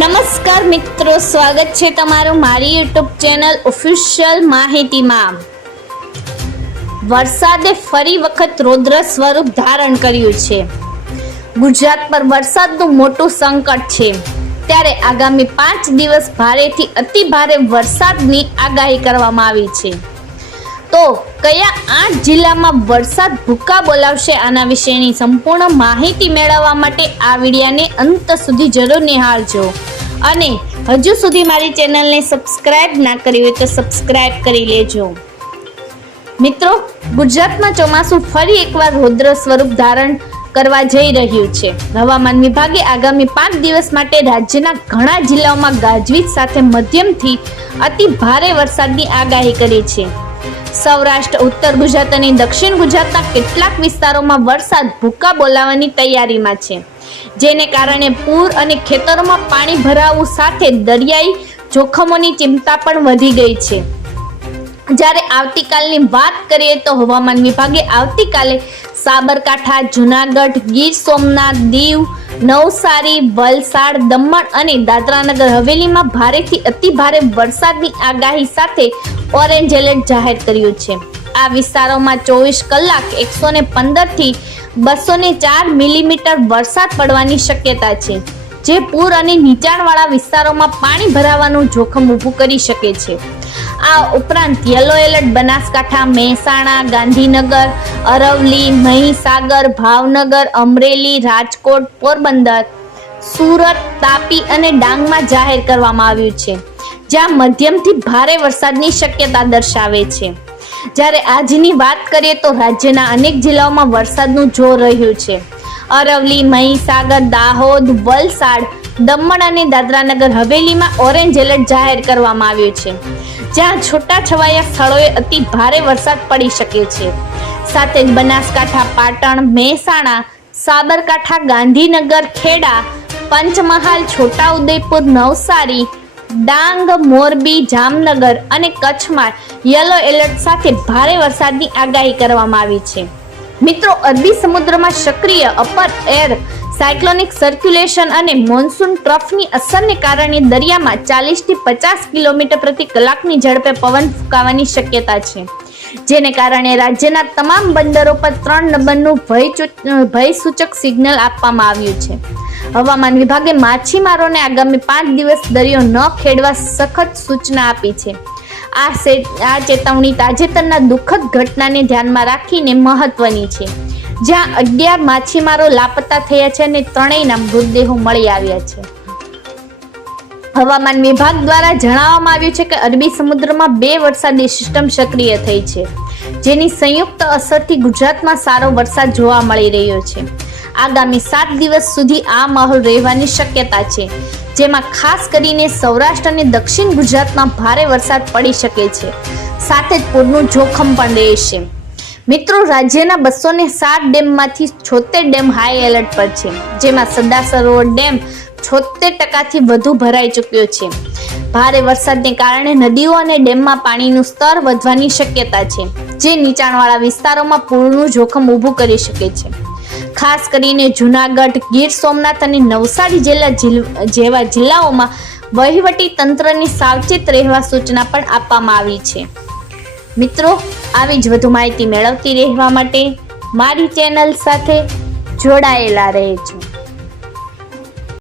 નમસ્કાર મિત્રો, સ્વાગત છે તમારું મારી યુટ્યુબ ચેનલ ઓફિશિયલ માહિતીમાં। વરસાદે ફરી વખત રૌદ્ર સ્વરૂપ ધારણ કર્યું છે। ગુજરાત પર વરસાદનું મોટું સંકટ છે, ત્યારે આગામી 5 દિવસ ભારેથી અતિ ભારે વરસાદની આગાહી કરવામાં આવી છે। તો કયા 8 જિલ્લામાં વરસાદ ભૂકા બોલાવશે, આના વિશેની સંપૂર્ણ માહિતી મેળવવા માટે આ વિડીયોને અંત સુધી જરૂર નિહાળજો અને હજુ સુધી મારી ચેનલને સબસ્ક્રાઇબ ના કરી હોય તો સબસ્ક્રાઇબ કરી લેજો। મિત્રો, ગુજરાતમાં ચોમાસું ફરી એકવાર રૌદ્ર સ્વરૂપ ધારણ કરવા જઈ રહ્યું છે। હવામાન વિભાગે આગામી 5 દિવસ માટે રાજ્યના ઘણા જિલ્લાઓમાં ગાજવીજ સાથે મધ્યમથી અતિ ભારે વરસાદની આગાહી કરી છે। સૌરાષ્ટ્ર, ઉત્તર ગુજરાત અને દક્ષિણ ગુજરાતના કેટલાક વિસ્તારોમાં વરસાદ ભૂકા બોલાવવાની તૈયારીમાં છે, જેને કારણે પૂર અને ખેતરોમાં પાણી ભરાવું સાથે દરિયાઈ જોખમોની ચિંતા પણ વધી ગઈ છે। જ્યારે આવતીકાલની વાત કરીએ તો હવામાન વિભાગે આવતીકાલે સાબરકાંઠા, જૂનાગઢ, ગીર સોમનાથ, દીવ, નવસારી, વલસાડ, દમણ અને દાદરાનગર હવેલીમાં ભારેથી અતિ ભારે વરસાદની આગાહી સાથે ઓરેન્જ એલર્ટ જાહેર કર્યું છે। આ વિસ્તારોમાં 24 કલાક 115 થી 204 મિલીમીટર વરસાદ પડવાની શક્યતા છે, જે પૂર અને નીચાણવાળા વિસ્તારોમાં પાણી ભરાવાનું જોખમ ઊભું કરી શકે છે। આ ઉપરાંત યલો એલર્ટ બનાસકાંઠા, મહેસાણા, ગાંધીનગર, અરવલ્લી, મહીસાગર, ભાવનગર, અમરેલી, રાજકોટ, પોરબંદર, સુરત, તાપી અને ડાંગમાં જાહેર કરવામાં આવ્યું છે, જ્યાં મધ્યમથી ભારે વરસાદની શક્યતા દર્શાવે છે। જ્યારે આજની વાત કરીએ તો રાજ્યના અનેક જિલ્લાઓમાં વરસાદનું જોર રહ્યું છે। અરવલ્લી, મહીસાગર, દાહોદ, વલસાડ, દમણ અને દાદરાનગર હવેલીમાં ઓરેન્જ એલર્ટ જાહેર કરવામાં આવ્યું છે, જ્યાં છૂટાછવાયા સ્થળોએ અતિ ભારે વરસાદ પડી શકે છે। સાથે જ બનાસકાંઠા, પાટણ, મહેસાણા, સાબરકાંઠા, ગાંધીનગર, ખેડા, પંચમહાલ, છોટાઉદેપુર, નવસારી, ડાંગ, મોરબી, જામનગર અને કચ્છમાં યલો એલર્ટ સાથે ભારે વરસાદની આગાહી કરવામાં આવી છે। મિત્રો, અરબી સમુદ્રમાં સક્રિય અપર એર સાયક્લોનિક સર્ક્યુલેશન અને મોન્સૂન ટ્રફની અસરને કારણે દરિયામાં 40 થી 50 કિલોમીટર પ્રતિ કલાકની ઝડપે પવન ફૂંકાવાની શક્યતા છે, જેને કારણે રાજ્યના તમામ બંદરો પર 3 નંબરનું ભયસૂચક સિગ્નલ આપવામાં આવ્યું છે। હવામાન વિભાગે માછીમારોને આગામી 5 દિવસ દરિયો ન ખેડવા સખત સૂચના આપી છે। આ ચેતવણી તાજેતરના દુઃખદ ઘટનાને ધ્યાનમાં રાખીને મહત્વની છે, જ્યાં 11 માછીમારો લાપતા થયા છે અને 3ના મૃતદેહો મળી આવ્યા છે। હવામાન વિભાગ દ્વારા જણાવવામાં આવ્યું છે કે અરબી સમુદ્રમાં 2 વરસાદી સિસ્ટમ સક્રિય થઈ છે, જેની સંયુક્ત અસરથી ગુજરાતમાં સારો વરસાદ જોવા મળી રહ્યો છે। આગામી 7 દિવસ સુધી આ માહોલ રહેવાની શક્યતા છે, જેમાં ખાસ કરીને સૌરાષ્ટ્ર અને દક્ષિણ ગુજરાતમાં ભારે વરસાદ પડી શકે છે, સાથે જ પૂરનું જોખમ પણ રહેશે। મિત્રો, રાજ્યના 207 ડેમમાંથી 76 ડેમ હાઈ એલર્ટ પર છે, જેમાં સરદાર સરોવર ડેમ 76% વધુ ભરાઈ ચૂક્યો છે। ભારે વરસાદને કારણે નદીઓ અને ડેમમાં પાણીનું સ્તર વધવાની શક્યતા છે, જે નીચાણવાળા વિસ્તારોમાં પૂરનું જોખમ ઊભું કરી શકે છે। ખાસ કરીને જૂનાગઢ, ગીર સોમનાથ અને નવસારી જેવા જિલ્લાઓમાં વહીવટી તંત્રની સાવચેત રહેવા સૂચના પણ આપવામાં આવી છે। મિત્રો, આવી જ વધુ માહિતી મેળવતી રહેવા માટે મારી ચેનલ સાથે જોડાયેલા રહેજો।